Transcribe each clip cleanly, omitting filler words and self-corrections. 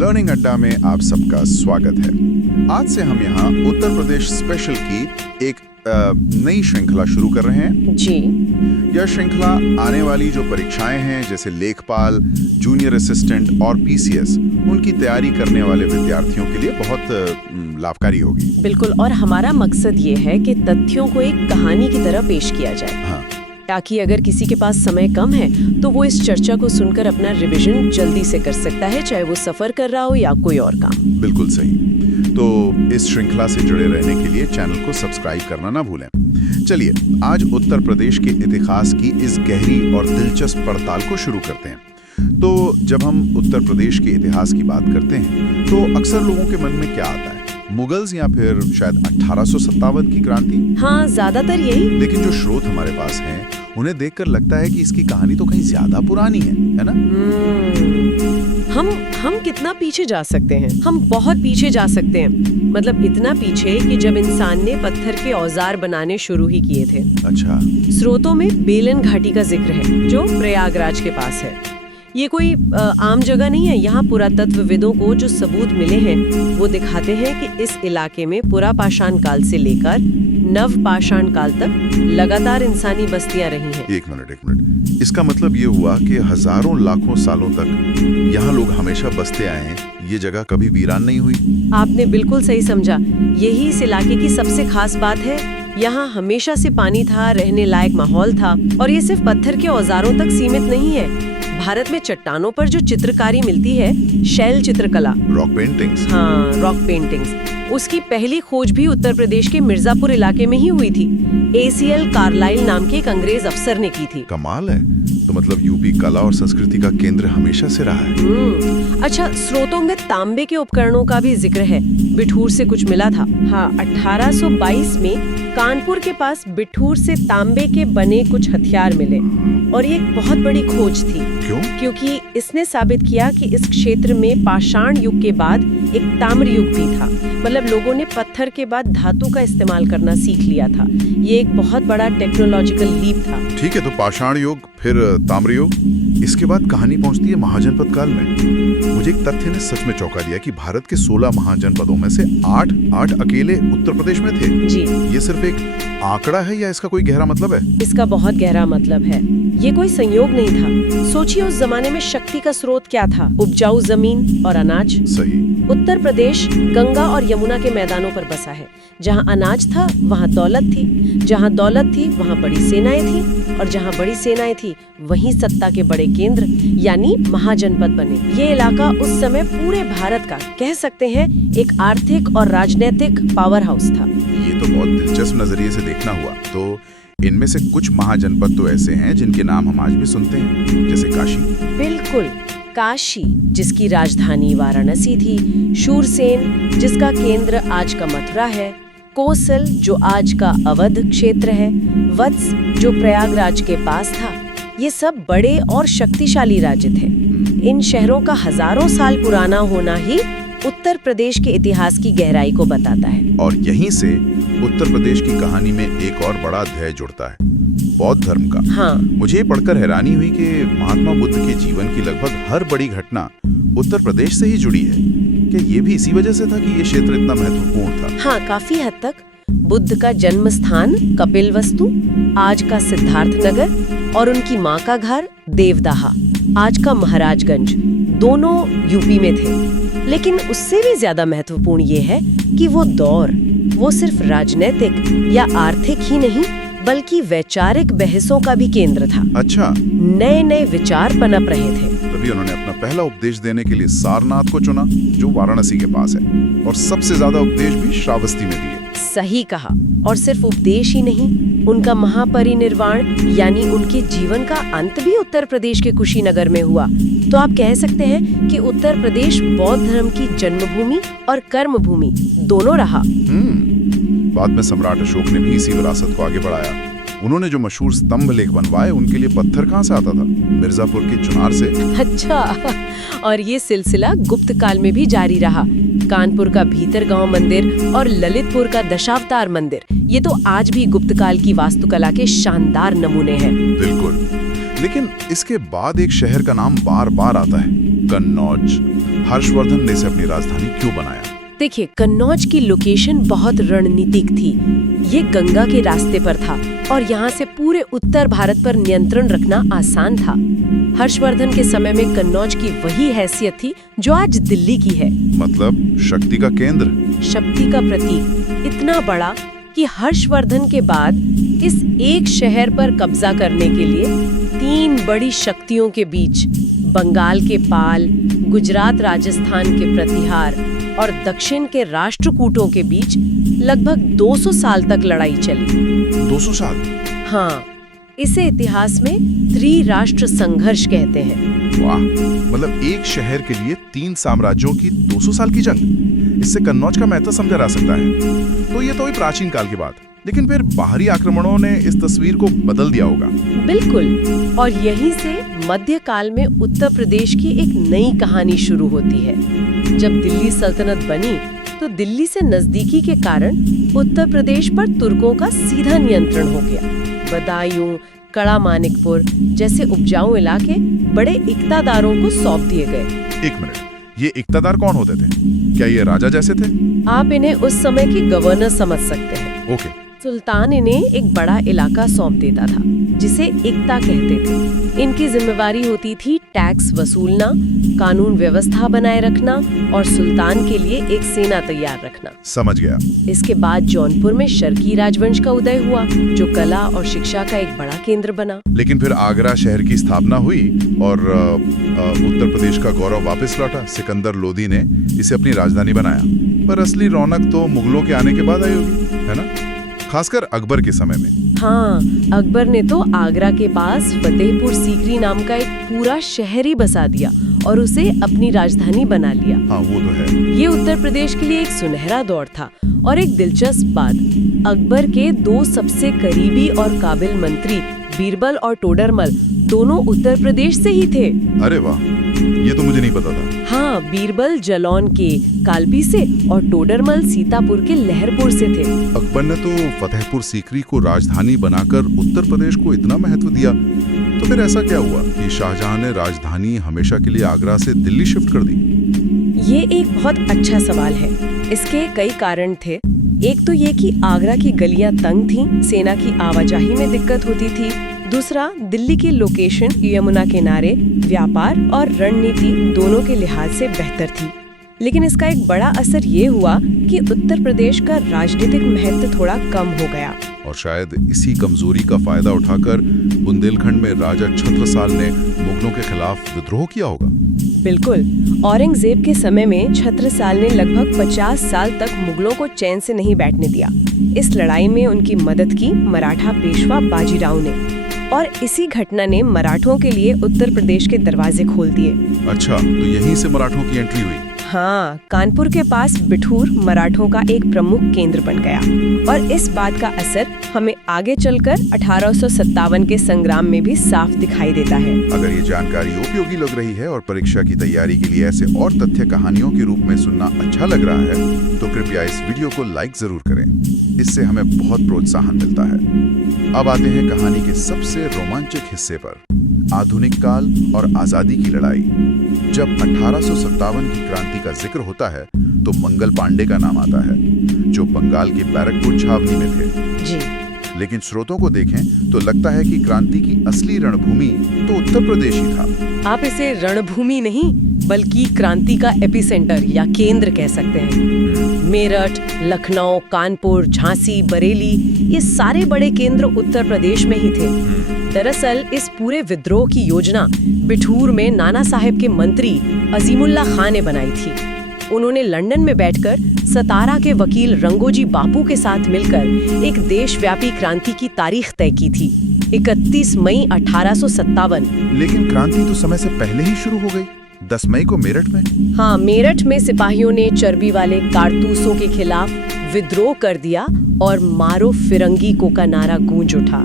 Learning अड्डा में आप सबका स्वागत है। आज से हम यहाँ उत्तर प्रदेश स्पेशल की एक नई श्रृंखला शुरू कर रहे हैं। जी। यह श्रृंखला आने वाली जो परीक्षाएं हैं जैसे लेखपाल, जूनियर असिस्टेंट और पीसीएस, उनकी तैयारी करने वाले विद्यार्थियों के लिए बहुत लाभकारी होगी। बिल्कुल, और हमारा मकसद ये है कि तथ्यों को एक कहानी की तरह पेश किया जाए। हाँ। ताकि अगर किसी के पास समय कम है तो वो इस चर्चा को सुनकर अपना रिवीजन जल्दी से कर सकता है, चाहे वो सफर कर रहा हो या कोई और काम। बिल्कुल सही। तो इस श्रृंखला से जुड़े रहने के लिए चैनल को सब्सक्राइब करना ना भूलें। चलिए आज उत्तर प्रदेश के इतिहास की इस गहरी और दिलचस्प पड़ताल को शुरू करते हैं। तो जब हम उत्तर प्रदेश के इतिहास की बात करते हैं तो अक्सर लोगों के मन में क्या आता है? मुगल्स या फिर शायद 1857 की क्रांति? हाँ, ज्यादातर यही। लेकिन जो स्रोत हमारे पास हैं उन्हें देखकर लगता है कि इसकी कहानी तो कहीं ज्यादा पुरानी है ना? हम कितना पीछे जा सकते हैं? हम बहुत पीछे जा सकते हैं। मतलब इतना पीछे कि जब इंसान ने पत्थर के औजार बनाने शुरू ही किए थे। अच्छा। स्रोतों में बेलन घाटी का जिक्र है जो प्रयागराज के पास है। ये कोई आम जगह नहीं है। यहाँ पुरातत्वविदों को जो सबूत मिले हैं वो दिखाते हैं कि इस इलाके में पुरापाषाण काल से लेकर नवपाषाण काल तक लगातार इंसानी बस्तियां रही हैं। एक मिनट। इसका मतलब ये हुआ कि हजारों लाखों सालों तक यहाँ लोग हमेशा बसते आए हैं। ये जगह कभी वीरान नहीं हुई। आपने बिल्कुल सही समझा। यही इस इलाके की सबसे खास बात है। यहाँ हमेशा से पानी था, रहने लायक माहौल था, और ये सिर्फ पत्थर के औजारों तक सीमित नहीं है। भारत में चट्टानों पर जो चित्रकारी मिलती है, शैल चित्रकला, रॉक पेंटिंग्स। हाँ, रॉक पेंटिंग्स, उसकी पहली खोज भी उत्तर प्रदेश के मिर्जापुर इलाके में ही हुई थी। एसीएल कार्लाइल नाम के एक अंग्रेज अफसर ने की थी। कमाल है। तो मतलब यूपी कला और संस्कृति का केंद्र हमेशा से रहा है। अच्छा, स्रोतों में तांबे के उपकरणों का भी जिक्र है। बिठूर से कुछ मिला था। हाँ, 1822 में कानपुर के पास बिठूर से तांबे के बने कुछ हथियार मिले, और ये एक बहुत बड़ी खोज थी। क्यों? क्योंकि इसने साबित किया कि इस क्षेत्र में पाषाण युग के बाद एक ताम्र युग भी था। मतलब लोगों ने पत्थर के बाद धातु का इस्तेमाल करना सीख लिया था। ये एक बहुत बड़ा टेक्नोलॉजिकल लीप था। ठीक है, तो पाषाण युग, फिर ताम्र युग, इसके बाद कहानी पहुंचती है महाजनपद काल में। मुझे एक तथ्य ने सच में चौंका दिया कि भारत के 16 महाजनपदों में से 8 अकेले उत्तर प्रदेश में थे। जी। ये सिर्फ एक आंकड़ा है या इसका कोई गहरा मतलब है? इसका बहुत गहरा मतलब है। ये कोई संयोग नहीं था। सोचिए उस जमाने में शक्ति का स्रोत क्या था? उपजाऊ जमीन और अनाज। सही। उत्तर प्रदेश गंगा और यमुना के मैदानों पर बसा है। जहाँ अनाज था वहाँ दौलत थी, जहाँ दौलत थी वहाँ बड़ी सेनाएं थी, और जहाँ बड़ी सेनाएं थी वहीं सत्ता के बड़े केंद्र यानी महाजनपद बने। ये इलाका उस समय पूरे भारत का, कह सकते हैं, एक आर्थिक और राजनीतिक पावर हाउस था। ये तो बहुत दिलचस्प नजरिए से देखना हुआ। तो इनमें से कुछ महाजनपद तो ऐसे हैं जिनके नाम हम आज भी सुनते हैं, जैसे काशी। बिल्कुल, काशी जिसकी राजधानी वाराणसी थी, शूरसेन जिसका केंद्र आज का मथुरा है, कोसल जो आज का अवध क्षेत्र है, वत्स जो प्रयागराज के पास था, ये सब बड़े और शक्तिशाली राज्य थे। इन शहरों का हजारों साल पुराना होना ही उत्तर प्रदेश के इतिहास की गहराई को बताता है। और यहीं से उत्तर प्रदेश की कहानी में एक और बड़ा अध्याय जुड़ता है, बौद्ध धर्म का। हाँ। मुझे पढ़कर हैरानी हुई कि महात्मा बुद्ध के जीवन की लगभग हर बड़ी घटना उत्तर प्रदेश से ही जुड़ी है। क्या ये भी इसी वजह से था कि ये क्षेत्र इतना महत्वपूर्ण था? हाँ, काफी हद तक। बुद्ध का जन्म स्थान कपिलवस्तु, आज का सिद्धार्थ नगर, और उनकी माँ का घर देवदाहा, आज का महाराजगंज, दोनों यूपी में थे। लेकिन उससे भी ज्यादा महत्वपूर्ण ये है कि वो दौर, वो सिर्फ राजनीतिक या आर्थिक ही नहीं बल्कि वैचारिक बहसों का भी केंद्र था। अच्छा। नए विचार पनप रहे थे। तभी उन्होंने अपना पहला उपदेश देने के लिए सारनाथ को चुना, जो वाराणसी के पास है, और सबसे ज्यादा उपदेश भी श्रावस्ती में दिए। सही कहा। और सिर्फ उपदेश ही नहीं, उनका महापरिनिर्वाण यानी उनके जीवन का अंत भी उत्तर प्रदेश के कुशीनगर में हुआ। तो आप कह सकते हैं कि उत्तर प्रदेश बौद्ध धर्म की जन्मभूमि और कर्मभूमि दोनों रहा। बाद में सम्राट अशोक ने भी इसी विरासत को आगे बढ़ाया। उन्होंने जो मशहूर स्तंभ लेख बनवाए, उनके लिए पत्थर कहाँ से आता था? मिर्जापुर के चुनार से। अच्छा। और ये सिलसिला गुप्त काल में भी जारी रहा। कानपुर का भीतरगांव मंदिर और ललितपुर का दशावतार मंदिर, ये तो आज भी गुप्त काल की वास्तुकला के शानदार नमूने हैं। बिल्कुल। लेकिन इसके बाद एक शहर का नाम बार बार आता है, कन्नौज। हर्षवर्धन ने इसे अपनी राजधानी क्यों बनाया? देखिए, कन्नौज की लोकेशन बहुत रणनीतिक थी। ये गंगा के रास्ते पर था और यहाँ से पूरे उत्तर भारत पर नियंत्रण रखना आसान था। हर्षवर्धन के समय में कन्नौज की वही हैसियत थी जो आज दिल्ली की है। मतलब शक्ति का केंद्र, शक्ति का प्रतीक, इतना बड़ा कि हर्षवर्धन के बाद इस एक शहर पर कब्जा करने के लिए 3 बड़ी शक्तियों के बीच, बंगाल के पाल, गुजरात राजस्थान के प्रतिहार और दक्षिण के राष्ट्रकूटों के बीच लगभग 200 साल तक लड़ाई चली। 200 साल? हाँ, इसे इतिहास में त्रिराष्ट्र संघर्ष कहते हैं। वाह, मतलब एक शहर के लिए 3 साम्राज्यों की 200 साल की जंग। इससे कन्नौज का महत्व समझा जा सकता है। तो ये तो ही प्राचीन काल की बात, लेकिन फिर बाहरी आक्रमणों ने इस तस्वीर को बदल दिया होगा। बिल्कुल, और यहीं से मध्यकाल में उत्तर प्रदेश की एक नई कहानी शुरू होती है। जब दिल्ली सल्तनत बनी तो दिल्ली से नजदीकी के कारण उत्तर प्रदेश पर तुर्कों का सीधा नियंत्रण हो गया। बदायूं, कड़ा मानिकपुर जैसे उपजाऊ इलाके बड़े इक्तादारों को सौंप दिए गए। एक मिनट, ये इक्तादार कौन होते थे? क्या ये राजा जैसे थे? आप इन्हें उस समय की गवर्नर समझ सकते हैं। ओके। सुल्तान इन्हें एक बड़ा इलाका सौंप देता था, जिसे इक्ता कहते थे। इनकी जिम्मेवारी होती थी टैक्स वसूलना, कानून व्यवस्था बनाए रखना और सुल्तान के लिए एक सेना तैयार रखना। समझ गया। इसके बाद जौनपुर में शर्की राजवंश का उदय हुआ, जो कला और शिक्षा का एक बड़ा केंद्र बना। लेकिन फिर आगरा शहर की स्थापना हुई और उत्तर प्रदेश का गौरव वापस लौटा। सिकंदर लोदी ने इसे अपनी राजधानी बनाया। पर असली रौनक तो मुगलों के आने के बाद आई होगी, है ना? खासकर अकबर के समय में। हाँ, अकबर ने तो आगरा के पास फतेहपुर सीकरी नाम का एक पूरा शहर ही बसा दिया और उसे अपनी राजधानी बना लिया। हाँ, वो तो है। ये उत्तर प्रदेश के लिए एक सुनहरा दौर था। और एक दिलचस्प बात, अकबर के 2 सबसे करीबी और काबिल मंत्री बीरबल और टोडरमल दोनों उत्तर प्रदेश से ही थे। अरे वाह, ये तो मुझे नहीं पता था। हाँ, बीरबल जलौन के कालपी से और टोडरमल सीतापुर के लहरपुर से थे। अकबर ने तो फतेहपुर सीकरी को राजधानी बनाकर उत्तर प्रदेश को इतना महत्व दिया, तो फिर ऐसा क्या हुआ कि शाहजहां ने राजधानी हमेशा के लिए आगरा से दिल्ली शिफ्ट कर दी? ये एक बहुत अच्छा सवाल है। इसके कई कारण थे। एक तो ये कि आगरा की गलियां तंग थीं, सेना की आवाजाही में दिक्कत होती थी। दूसरा, दिल्ली की लोकेशन यमुना किनारे, व्यापार और रणनीति दोनों के लिहाज से बेहतर थी। लेकिन इसका एक बड़ा असर ये हुआ कि उत्तर प्रदेश का राजनीतिक महत्व थोड़ा कम हो गया। और शायद इसी कमजोरी का फायदा उठाकर बुंदेलखंड में राजा छत्रसाल ने मुगलों के खिलाफ विद्रोह किया होगा। बिल्कुल, औरंगजेब के समय में छत्रसाल ने लगभग 50 साल तक मुगलों को चैन से नहीं बैठने दिया। इस लड़ाई में उनकी मदद की मराठा पेशवा बाजीराव ने, और इसी घटना ने मराठों के लिए उत्तर प्रदेश के दरवाजे खोल दिए। अच्छा, तो यहीं से मराठों की एंट्री हुई? हाँ, कानपुर के पास बिठूर मराठों का एक प्रमुख केंद्र बन गया और इस बात का असर हमें आगे चलकर 1857 के संग्राम में भी साफ दिखाई देता है। अगर ये जानकारी उपयोगी लग रही है और परीक्षा की तैयारी के लिए ऐसे और तथ्य कहानियों के रूप में सुनना अच्छा लग रहा है, तो कृपया इस वीडियो को लाइक जरूर करें। इससे हमें बहुत प्रोत्साहन मिलता है। अब आते हैं कहानी के सबसे रोमांचक हिस्से पर, आधुनिक काल और आजादी की लड़ाई। जब 1857 की क्रांति का जिक्र होता है तो मंगल पांडे का नाम आता है, जो बंगाल की बैरकपुर छावनी में थे। जी। लेकिन स्रोतों को देखें तो लगता है कि क्रांति की असली रणभूमि तो उत्तर प्रदेश ही था। आप इसे रणभूमि नहीं बल्कि क्रांति का एपिसेंटर या केंद्र कह सकते हैं। मेरठ, लखनऊ, कानपुर, झांसी, बरेली, ये सारे बड़े केंद्र उत्तर प्रदेश में ही थे। दरअसल इस पूरे विद्रोह की योजना बिठूर में नाना साहेब के मंत्री अजीमुल्ला खान ने बनाई थी। उन्होंने लंदन में बैठकर सतारा के वकील रंगोजी बापू के साथ मिलकर एक देशव्यापी क्रांति की तारीख तय की थी, 31 मई 1857। लेकिन क्रांति तो समय से पहले ही शुरू हो गई, 10 मई को मेरठ में। हाँ, मेरठ में सिपाहियों ने चर्बी वाले कारतूसों के खिलाफ विद्रोह कर दिया और मारो फिरंगी को का नारा गूंज उठा।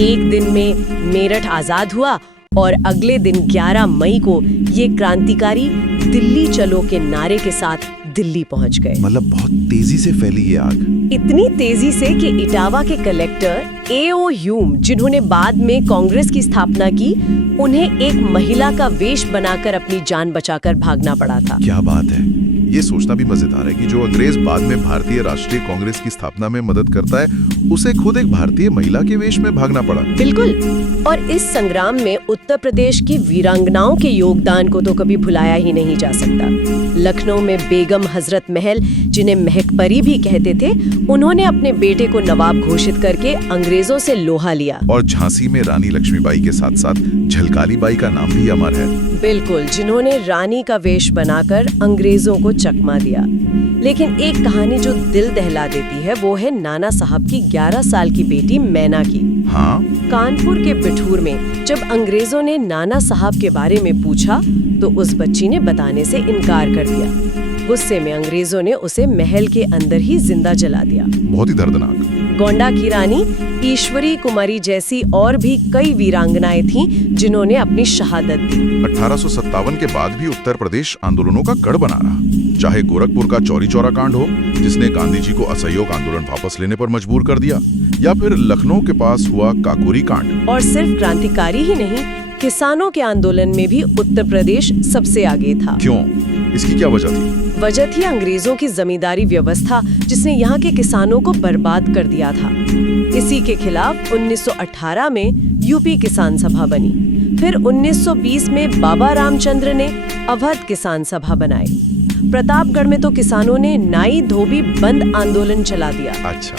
एक दिन में मेरठ आजाद हुआ और अगले दिन 11 मई को ये क्रांतिकारी दिल्ली चलो के नारे के साथ दिल्ली पहुंच गए। मतलब बहुत तेजी से फैली ये आग। इतनी तेजी से कि इटावा के कलेक्टर एओ ह्यूम, जिन्होंने बाद में कांग्रेस की स्थापना की, उन्हें एक महिला का वेश बनाकर अपनी जान बचाकर भागना पड़ा था। क्या बात है। ये सोचना भी मजेदार है कि जो अंग्रेज बाद में भारतीय राष्ट्रीय कांग्रेस की स्थापना में मदद करता है, उसे खुद एक भारतीय महिला के वेश में भागना पड़ा। बिल्कुल। और इस संग्राम में उत्तर प्रदेश की वीरांगनाओं के योगदान को तो कभी भुलाया ही नहीं जा सकता। लखनऊ में बेगम हजरत महल, जिन्हें महकपरी भी कहते थे, उन्होंने अपने बेटे को नवाब घोषित करके अंग्रेजों से लोहा लिया। और झांसी में रानी लक्ष्मीबाई के साथ साथ झलकाली बाई का नाम भी अमर है। बिल्कुल, जिन्होंने रानी का वेश बनाकर अंग्रेजों को चकमा दिया। लेकिन एक कहानी जो दिल दहला देती है, वो है नाना साहब की 11 साल की बेटी मैना की। हाँ? कानपुर के बिठूर में जब अंग्रेजों ने नाना साहब के बारे में पूछा, तो उस बच्ची ने बताने से इनकार कर दिया। गुस्से में अंग्रेजों ने उसे महल के अंदर ही जिंदा जला दिया। बहुत ही दर्दनाक। गोंडा की रानी ईश्वरी कुमारी जैसी और भी कई वीरांगनाएं थीं, जिन्होंने अपनी शहादत दी। 1857 के बाद भी उत्तर प्रदेश आंदोलनों का गढ़ बना रहा। चाहे गोरखपुर का चौरी चौरा कांड हो, जिसने गांधी जी को असहयोग आंदोलन वापस लेने पर मजबूर कर दिया, या फिर लखनऊ के पास हुआ काकोरी कांड। और सिर्फ क्रांतिकारी ही नहीं, किसानों के आंदोलन में भी उत्तर प्रदेश सबसे आगे था। क्यों? इसकी क्या वजह थी? वजह थी अंग्रेजों की जमींदारी व्यवस्था, जिसने यहाँ के किसानों को बर्बाद कर दिया था। इसी के खिलाफ 1918 में यूपी किसान सभा बनी। फिर 1920 में बाबा रामचंद्र ने अवध किसान सभा बनाई। प्रतापगढ़ में तो किसानों ने नाई धोबी बंद आंदोलन चला दिया। अच्छा,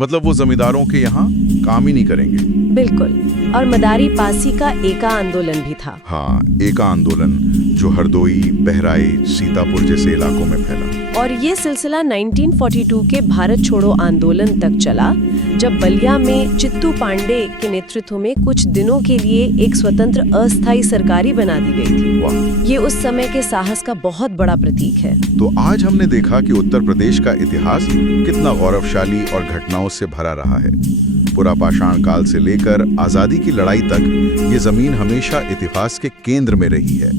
मतलब वो जमींदारों के यहाँ काम ही नहीं करेंगे। बिल्कुल। और मदारी पासी का एका आंदोलन भी था। हाँ, एका आंदोलन, जो हरदोई, बहराइच, सीतापुर जैसे इलाकों में फैला। और ये सिलसिला 1942 के भारत छोड़ो आंदोलन तक चला, जब बलिया में चित्तू पांडे के नेतृत्व में कुछ दिनों के लिए एक स्वतंत्र अस्थायी सरकारी बना दी गई थी। वाह। ये उस समय के साहस का बहुत बड़ा प्रतीक है। तो आज हमने देखा कि उत्तर प्रदेश का इतिहास कितना गौरवशाली और घटनाओं से भरा रहा है। पुरा पाषाण काल से लेकर आजादी की लड़ाई तक ये जमीन हमेशा इतिहास के केंद्र में रही है।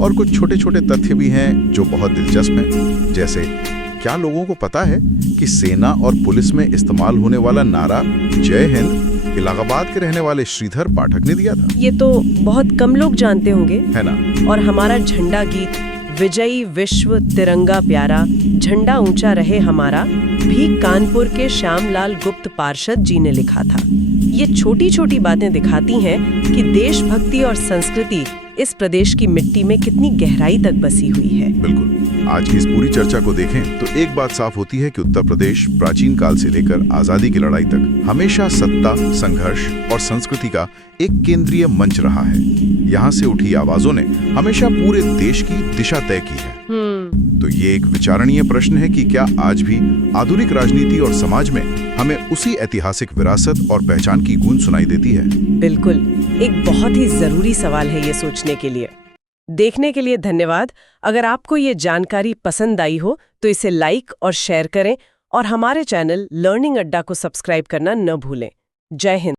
और कुछ छोटे छोटे तथ्य भी हैं जो बहुत दिलचस्प हैं। जैसे, क्या लोगों को पता है कि सेना और पुलिस में इस्तेमाल होने वाला नारा जय हिंद इलाहाबाद के रहने वाले श्रीधर पाठक ने दिया था? ये तो बहुत कम लोग जानते होंगे, है ना? और हमारा झंडा गीत विजयी विश्व तिरंगा प्यारा, झंडा ऊंचा रहे हमारा, भी कानपुर के श्यामलाल गुप्त पार्षद जी ने लिखा था। ये छोटी छोटी बातें दिखाती हैं कि देशभक्ति और संस्कृति इस प्रदेश की मिट्टी में कितनी गहराई तक बसी हुई है। बिल्कुल। आज की इस पूरी चर्चा को देखें तो एक बात साफ होती है कि उत्तर प्रदेश प्राचीन काल से लेकर आजादी की लड़ाई तक हमेशा सत्ता, संघर्ष और संस्कृति का एक केंद्रीय मंच रहा है। यहाँ से उठी आवाजों ने हमेशा पूरे देश की दिशा तय की है। तो ये एक विचारणीय प्रश्न है कि क्या आज भी आधुनिक राजनीति और समाज में हमें उसी ऐतिहासिक विरासत और पहचान की गूंज सुनाई देती है? बिल्कुल, एक बहुत ही जरूरी सवाल है ये सोचने के लिए। देखने के लिए धन्यवाद। अगर आपको ये जानकारी पसंद आई हो तो इसे लाइक और शेयर करें, और हमारे चैनल लर्निंग अड्डा को सब्सक्राइब करना न भूलें। जय हिंद।